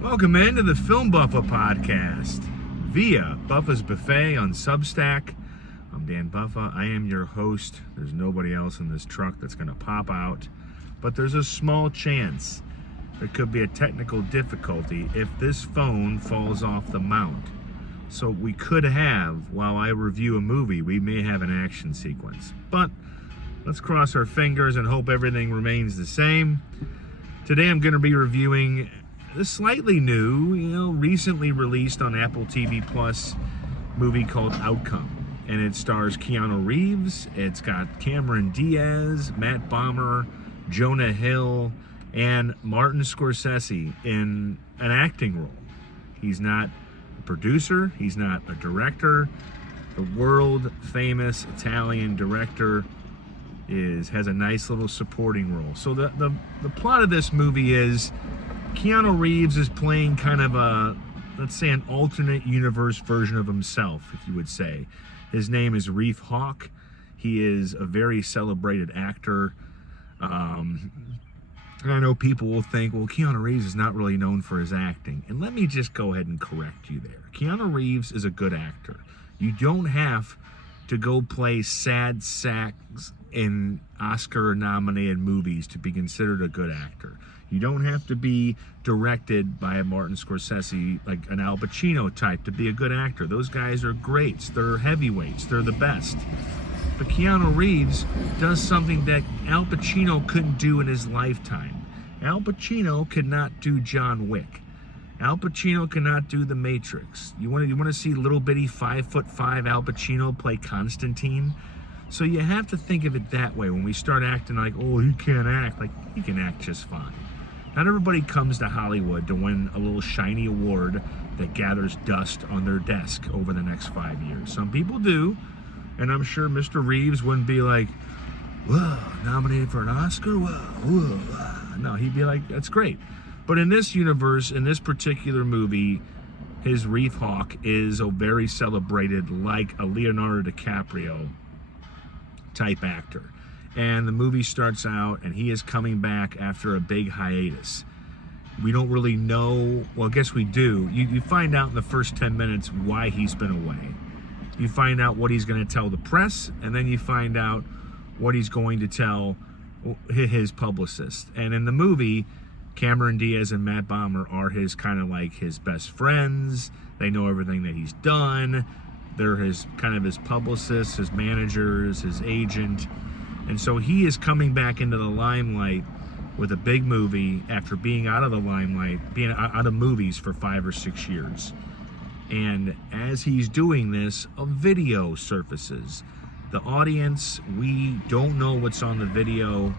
Welcome into the Film Buffa podcast via Buffa's Buffet on Substack. I'm Dan Buffa. I am your host. There's nobody else in this truck that's going to pop out, but there's a small chance there could be a technical difficulty if this phone falls off the mount. So we could have, while I review a movie, we may have an action sequence. But let's cross our fingers and hope everything remains the same. Today I'm going to be reviewing a slightly new, recently released on Apple TV Plus movie called Outcome. And it stars Keanu Reeves, it's got Cameron Diaz, Matt Bomer, Jonah Hill, and Martin Scorsese in an acting role. He's not a producer, he's not a director. The world famous Italian director has a nice little supporting role. So the plot of this movie is Keanu Reeves is playing kind of let's say an alternate universe version of himself, if you would say. His name is Reeves Hawk. He is a very celebrated actor. And I know people will think, well, Keanu Reeves is not really known for his acting. And let me just go ahead and correct you there. Keanu Reeves is a good actor. You don't have to go play sad sacks in Oscar-nominated movies to be considered a good actor. You don't have to be directed by a Martin Scorsese, like an Al Pacino type, to be a good actor. Those guys are greats. They're heavyweights. They're the best. But Keanu Reeves does something that Al Pacino couldn't do in his lifetime. Al Pacino could not do John Wick. Al Pacino cannot do The Matrix. You want to see little bitty 5'5" Al Pacino play Constantine? So you have to think of it that way when we start acting like, oh, he can't act. Like, he can act just fine. Not everybody comes to Hollywood to win a little shiny award that gathers dust on their desk over the next 5 years. Some people do, and I'm sure Mr. Reeves wouldn't be like, whoa, nominated for an Oscar? Whoa. No, he'd be like, that's great. But in this universe, in this particular movie, his Reeves Hawk is a very celebrated, like a Leonardo DiCaprio type actor. And the movie starts out and he is coming back after a big hiatus. We don't really know, well, I guess we do. You find out in the first 10 minutes why he's been away. You find out what he's going to tell the press, and then you find out what he's going to tell his publicist. And in the movie, Cameron Diaz and Matt Bomer are his kind of like his best friends. They know everything that he's done. They're his publicists, his managers, his agent. And so he is coming back into the limelight with a big movie after being out of the limelight, being out of movies for 5 or 6 years. And as he's doing this, a video surfaces. The audience, we don't know what's on the video.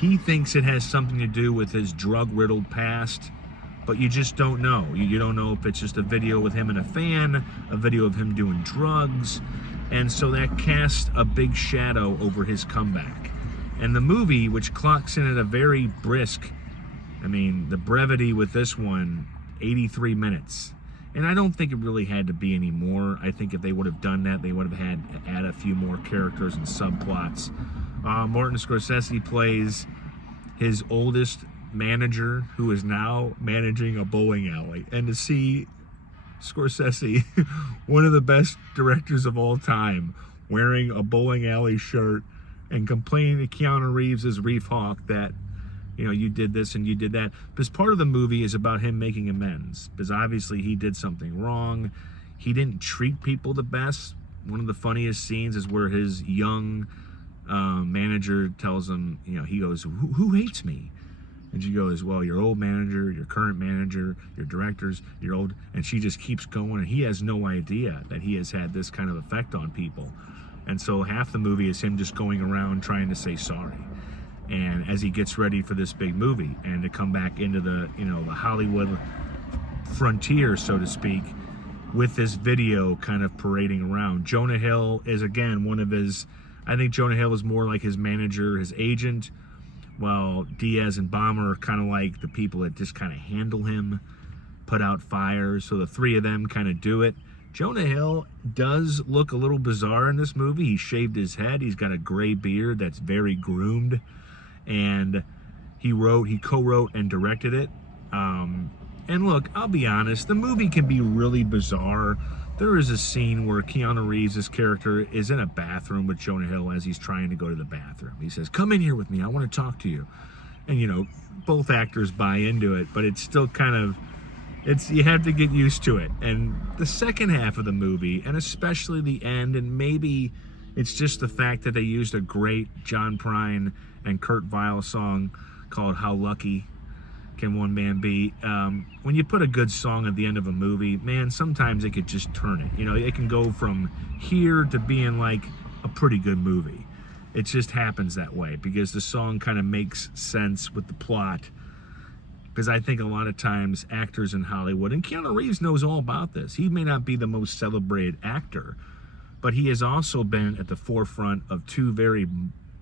He thinks it has something to do with his drug-riddled past, but you just don't know. You don't know if it's just a video with him and a fan, a video of him doing drugs. And so that casts a big shadow over his comeback. And the movie, which clocks in at a very brisk, the brevity with this one, 83 minutes. And I don't think it really had to be any more. I think if they would have done that, they would have had to add a few more characters and subplots. Martin Scorsese plays his oldest manager, who is now managing a bowling alley. And to see Scorsese, one of the best directors of all time, wearing a bowling alley shirt and complaining to Keanu Reeves as Reeves Hawk that, you did this and you did that. Because part of the movie is about him making amends. Because obviously he did something wrong. He didn't treat people the best. One of the funniest scenes is where his young manager tells him, he goes, who hates me? And she goes, well, your old manager, your current manager, your directors, your old... And she just keeps going, and he has no idea that he has had this kind of effect on people. And so half the movie is him just going around trying to say sorry. And as he gets ready for this big movie and to come back into the, the Hollywood frontier, so to speak, with this video kind of parading around. Jonah Hill is, again, one of his... I think Jonah Hill is more like his manager, his agent, while Diaz and Bomer are kind of like the people that just kind of handle him, put out fires. So the three of them kind of do it. Jonah Hill does look a little bizarre in this movie. He shaved his head. He's got a gray beard that's very groomed. And he co-wrote and directed it. And look, I'll be honest, the movie can be really bizarre. There is a scene where Keanu Reeves' character is in a bathroom with Jonah Hill as he's trying to go to the bathroom. He says, "Come in here with me, I want to talk to you." And, both actors buy into it, but it's still kind of, you have to get used to it. And the second half of the movie, and especially the end, and maybe it's just the fact that they used a great John Prine and Kurt Weill song called "How Lucky Can One Man Be?" When you put a good song at the end of a movie, man, sometimes it could just turn it. It can go from here to being like a pretty good movie. It just happens that way because the song kind of makes sense with the plot. Because I think a lot of times actors in Hollywood, and Keanu Reeves knows all about this. He may not be the most celebrated actor, but he has also been at the forefront of two very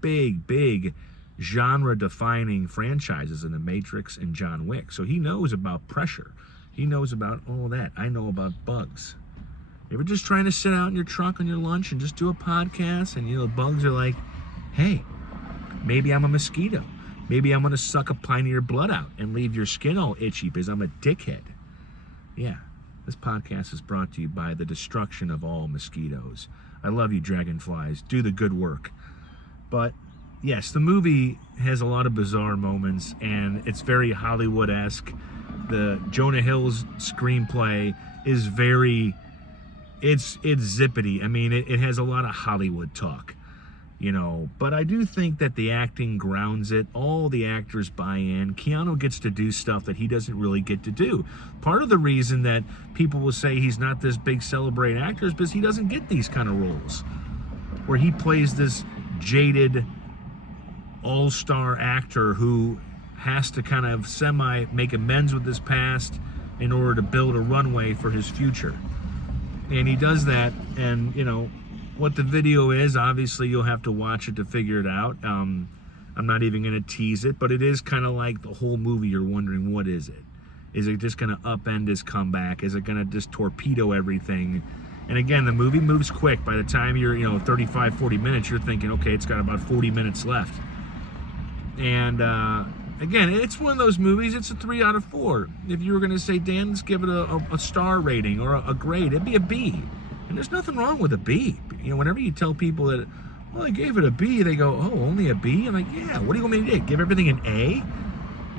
big genre-defining franchises in The Matrix and John Wick. So he knows about pressure. He knows about all that. I know about bugs. You ever just trying to sit out in your truck on your lunch and just do a podcast, and bugs are like, "Hey, maybe I'm a mosquito. Maybe I'm going to suck a pint of your blood out and leave your skin all itchy because I'm a dickhead." Yeah, this podcast is brought to you by the destruction of all mosquitoes. I love you, dragonflies. Do the good work. But yes, the movie has a lot of bizarre moments, and it's very Hollywood-esque. The Jonah Hill's screenplay is it's zippity. I mean, it has a lot of Hollywood talk. But I do think that the acting grounds it. All the actors buy in. Keanu gets to do stuff that he doesn't really get to do. Part of the reason that people will say he's not this big celebrated actor is because he doesn't get these kind of roles where he plays this jaded all-star actor who has to kind of make amends with his past in order to build a runway for his future. And he does that, and what the video is, obviously you'll have to watch it to figure it out. I'm not even going to tease it, but it is kind of like the whole movie. You're wondering, what is it? Is it just going to upend his comeback? Is it going to just torpedo everything? And again, the movie moves quick. By the time you're 35, 40 minutes, you're thinking, okay, it's got about 40 minutes left. And again, it's one of those movies, it's a 3 out of 4. If you were going to say, Dan, let's give it a star rating or a grade, it'd be a B. And there's nothing wrong with a B. Whenever you tell people that, well, I gave it a B, they go, "Oh, only a B?" I'm like, yeah, what do you want me to do? Give everything an A?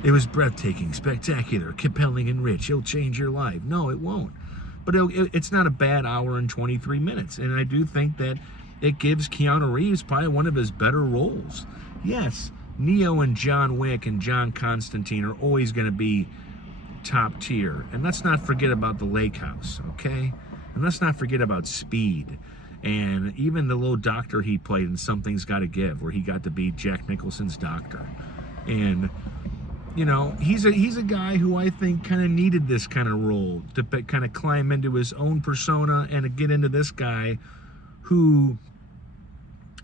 It was breathtaking, spectacular, compelling, and rich. It'll change your life. No, it won't. But it's not a bad hour and 23 minutes. And I do think that it gives Keanu Reeves probably one of his better roles. Yes, Neo and John Wick and John Constantine are always going to be top tier. And let's not forget about The Lake House, okay? And let's not forget about Speed. And even the little doctor he played in Something's Gotta Give, where he got to be Jack Nicholson's doctor. And, he's a guy who I think kind of needed this kind of role to kind of climb into his own persona and to get into this guy who,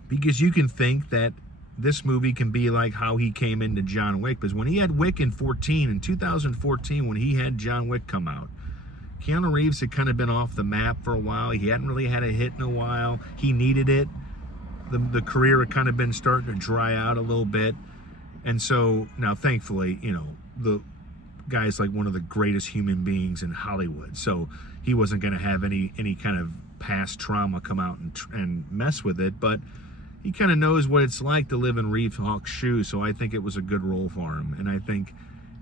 because you can think that this movie can be like how he came into John Wick. Because when he had Wick in 2014, when he had John Wick come out, Keanu Reeves had kind of been off the map for a while. He hadn't really had a hit in a while. He needed it. The career had kind of been starting to dry out a little bit. And so now, thankfully, the guy's like one of the greatest human beings in Hollywood. So he wasn't going to have any kind of past trauma come out and mess with it. But he kind of knows what it's like to live in Reeve Hawk's shoes. So I think it was a good role for him. And I think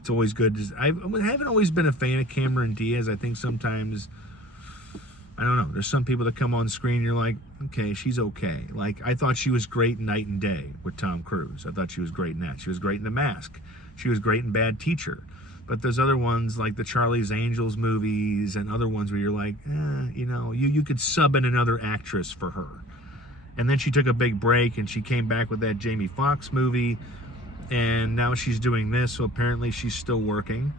it's always good. I haven't always been a fan of Cameron Diaz. I think sometimes, I don't know, there's some people that come on screen and you're like, okay, she's okay. Like, I thought she was great in Night and Day with Tom Cruise. I thought she was great in that. She was great in The Mask. She was great in Bad Teacher. But there's other ones like the Charlie's Angels movies and other ones where you're like, you could sub in another actress for her. And then she took a big break and she came back with that Jamie Foxx movie. And now she's doing this, so apparently she's still working.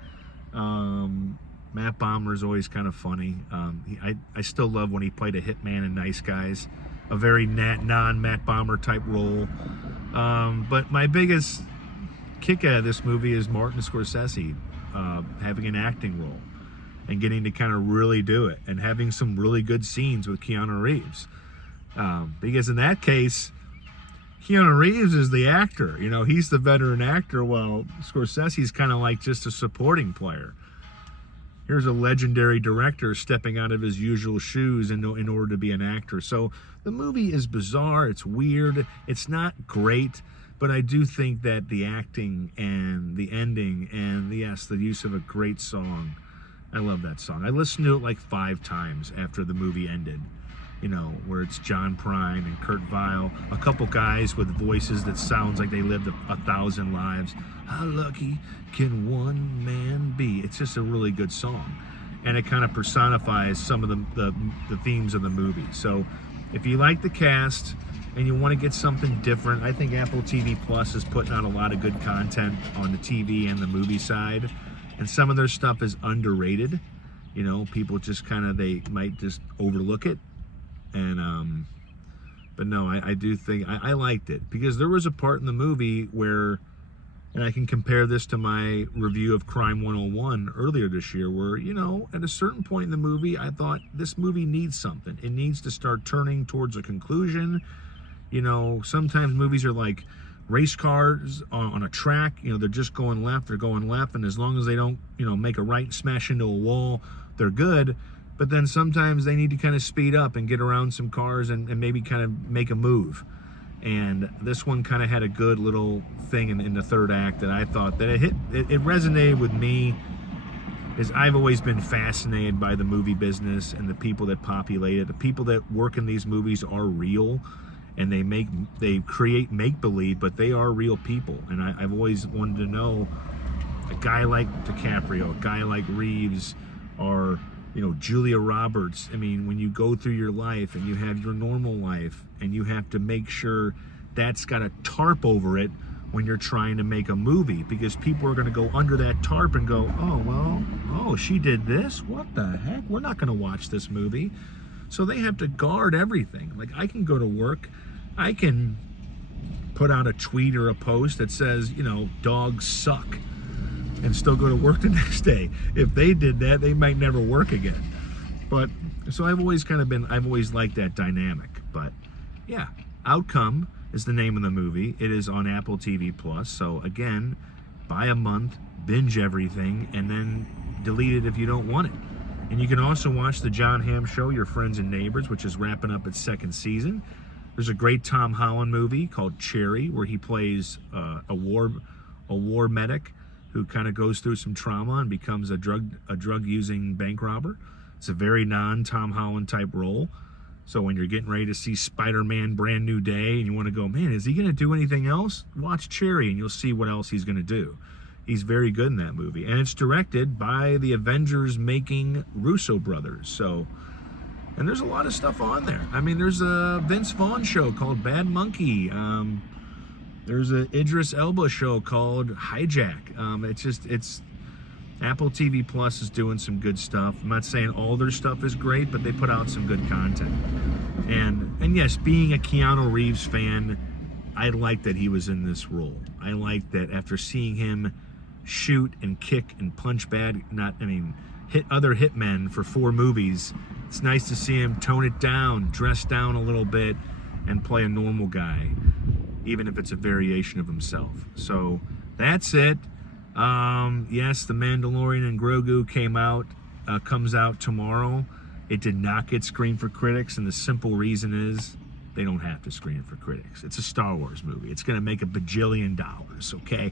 Matt Bomer is always kind of funny. I still love when he played a hitman in Nice Guys, a very non-Matt Bomer type role. But my biggest kick out of this movie is Martin Scorsese having an acting role and getting to kind of really do it and having some really good scenes with Keanu Reeves. Because in that case, Keanu Reeves is the actor. You know, he's the veteran actor, while Scorsese's kind of like just a supporting player. Here's a legendary director stepping out of his usual shoes in order to be an actor. So the movie is bizarre. It's weird. It's not great. But I do think that the acting and the ending and, yes, the use of a great song. I love that song. I listened to it like 5 times after the movie ended. You know, where it's John Prine and Kurt Weill, a couple guys with voices that sounds like they lived 1,000 lives. How lucky can one man be? It's just a really good song, and it kind of personifies some of the themes of the movie. So if you like the cast and you want to get something different, I think Apple TV Plus is putting out a lot of good content on the TV and the movie side, and some of their stuff is underrated. You know, people just they might just overlook it. And but no, I do think I liked it, because there was a part in the movie where, and I can compare this to my review of Crime 101 earlier this year, where, you know, at a certain point in the movie, I thought this movie needs something. It needs to start turning towards a conclusion. You know, sometimes movies are like race cars on a track. You know, they're just going left, and as long as they don't, you know, make a right and smash into a wall, they're good. But then sometimes they need to kind of speed up and get around some cars and maybe kind of make a move. And this one kind of had a good little thing in the third act that I thought that it resonated with me, is I've always been fascinated by the movie business and the people that populate it. The people that work in these movies are real, and they create make-believe, but they are real people. And I've always wanted to know, a guy like DiCaprio, a guy like Reeves, or, you know, Julia Roberts. I mean, when you go through your life and you have your normal life, and you have to make sure that's got a tarp over it when you're trying to make a movie, because people are going to go under that tarp and go, oh, she did this? What the heck? We're not going to watch this movie. So they have to guard everything. Like, I can go to work, I can put out a tweet or a post that says, you know, dogs suck, and still go to work the next day. If they did that, they might never work again. But so I've always liked that dynamic. But yeah, Outcome is the name of the movie. It is on Apple TV Plus. So again, buy a month, binge everything, and then delete it if you don't want it. And you can also watch the John Hamm Show, Your Friends and Neighbors, which is wrapping up its 2nd season. There's a great Tom Holland movie called Cherry, where he plays a war medic who kind of goes through some trauma and becomes a drug-using bank robber. It's a very non-Tom Holland type role. So when you're getting ready to see Spider-Man Brand New Day and you want to go, man, is he going to do anything else? Watch Cherry and you'll see what else he's going to do. He's very good in that movie. And it's directed by the Avengers-making Russo brothers. So, and there's a lot of stuff on there. I mean, there's a Vince Vaughn show called Bad Monkey. There's a Idris Elba show called Hijack. It's Apple TV Plus is doing some good stuff. I'm not saying all their stuff is great, but they put out some good content. And yes, being a Keanu Reeves fan, I like that he was in this role. I like that after seeing him shoot and kick and punch hit other hitmen for 4 movies, it's nice to see him tone it down, dress down a little bit, and play a normal guy, even if it's a variation of himself. So that's it. Yes, The Mandalorian and Grogu comes out tomorrow. It did not get screened for critics, and the simple reason is they don't have to screen it for critics. It's a Star Wars movie. It's going to make $1 bajillion, okay?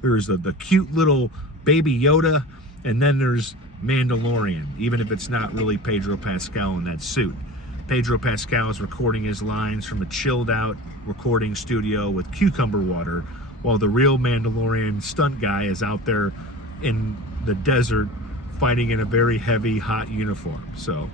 There's the cute little baby Yoda, and then there's Mandalorian, even if it's not really Pedro Pascal in that suit. Pedro Pascal is recording his lines from a chilled-out recording studio with cucumber water, while the real Mandalorian stunt guy is out there in the desert fighting in a very heavy, hot uniform. So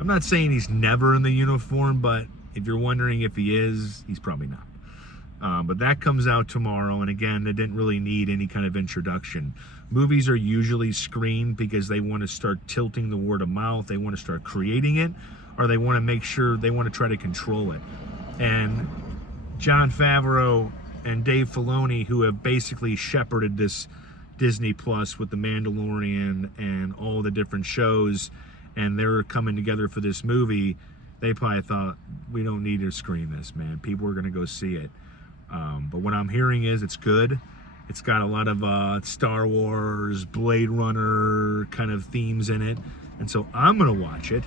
I'm not saying he's never in the uniform, but if you're wondering if he is, he's probably not. But that comes out tomorrow, and again, they didn't really need any kind of introduction. Movies are usually screened because they want to start tilting the word of mouth, they want to start creating it, or they want to make sure, they want to try to control it. And Jon Favreau and Dave Filoni, who have basically shepherded this Disney Plus with The Mandalorian and all the different shows, and they're coming together for this movie, they probably thought, we don't need to screen this, man. People are going to go see it. But what I'm hearing is it's good. It's got a lot of Star Wars, Blade Runner kind of themes in it. And so I'm going to watch it.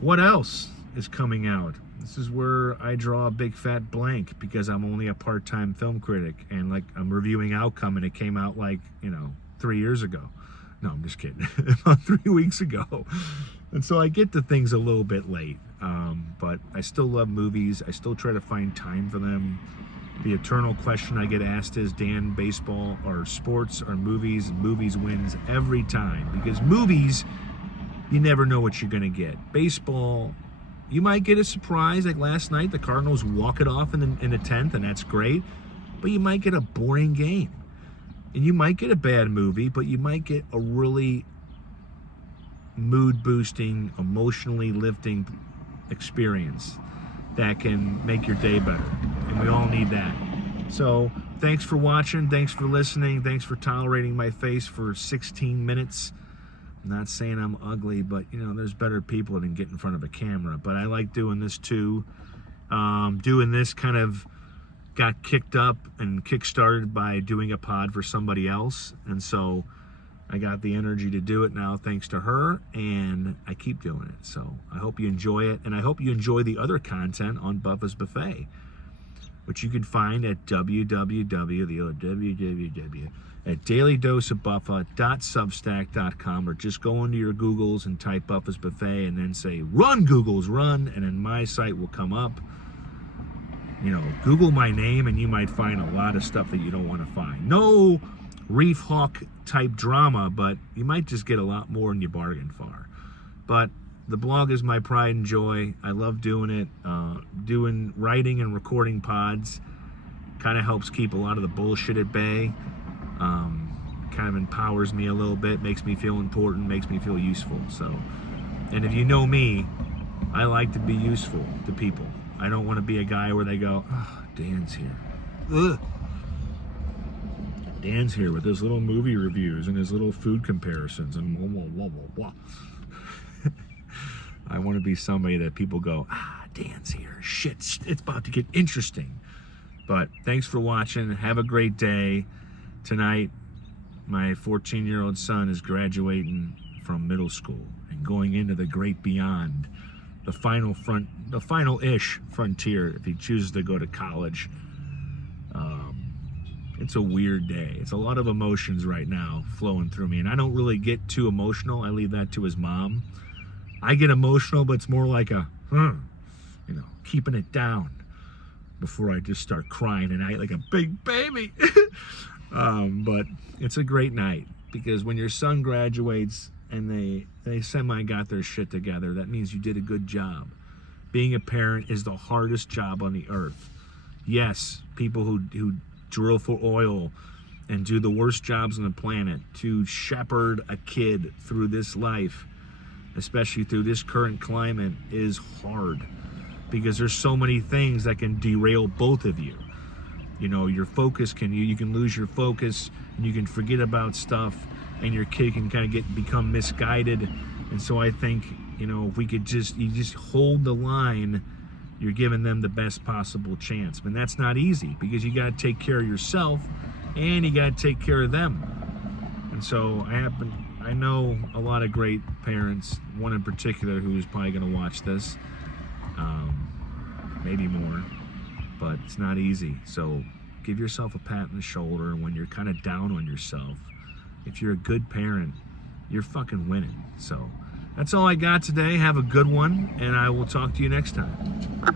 What else is coming out? This is where I draw a big fat blank because I'm only a part-time film critic. And like I'm reviewing Outcome and it came out like, 3 years ago. No, I'm just kidding. About 3 weeks ago. And so I get to things a little bit late. But I still love movies. I still try to find time for them. The eternal question I get asked is, Dan, baseball or sports or movies? And movies wins every time. Because movies, you never know what you're going to get. Baseball, you might get a surprise. Like last night, the Cardinals walk it off in the 10th, and that's great. But you might get a boring game. And you might get a bad movie, but you might get a really mood-boosting, emotionally lifting experience that can make your day better. And we all need that. So thanks for watching. Thanks for listening. Thanks for tolerating my face for 16 minutes. I'm not saying I'm ugly, but, there's better people than get in front of a camera. But I like doing this, too. Doing this kind of got kicked up and kick-started by doing a pod for somebody else. And so I got the energy to do it now thanks to her, and I keep doing it. So I hope you enjoy it, and I hope you enjoy the other content on Buffa's Buffet, which you can find at dailydoseofbuffa.substack.com, or just go into your Googles and type Buffa's Buffet and then say, run, Googles, run, and then my site will come up. Google my name and you might find a lot of stuff that you don't want to find. No Reef Hawk type drama, but you might just get a lot more than you bargained for. But the blog is my pride and joy. I love doing it. Doing writing and recording pods kind of helps keep a lot of the bullshit at bay. Kind of empowers me a little bit, makes me feel important, makes me feel useful. So, and if you know me, I like to be useful to people. I don't want to be a guy where they go, oh, Dan's here. Ugh. Dan's here with his little movie reviews and his little food comparisons and blah, blah, blah, blah, blah. I want to be somebody that people go, Dan's here. Shit, it's about to get interesting. But thanks for watching. Have a great day. Tonight, my 14-year-old son is graduating from middle school and going into the great beyond. The final-ish frontier if he chooses to go to college. It's a weird day. It's a lot of emotions right now flowing through me, and I don't really get too emotional. I leave that to his mom. I get emotional, but it's more like a, keeping it down before I just start crying and act like a big baby. But it's a great night because when your son graduates and they semi got their shit together, that means you did a good job. Being a parent is the hardest job on the earth. Yes, people who drill for oil and do the worst jobs on the planet to shepherd a kid through this life, especially through this current climate, is hard because there's so many things that can derail both of you. Your focus you can lose your focus and you can forget about stuff, and your kid can kind of become misguided. And so I think, if we could you just hold the line, you're giving them the best possible chance. But that's not easy because you got to take care of yourself and you got to take care of them. And so I know a lot of great parents, one in particular who is probably going to watch this, maybe more, but it's not easy. So give yourself a pat on the shoulder when you're kind of down on yourself. If you're a good parent, you're fucking winning. So that's all I got today. Have a good one, and I will talk to you next time.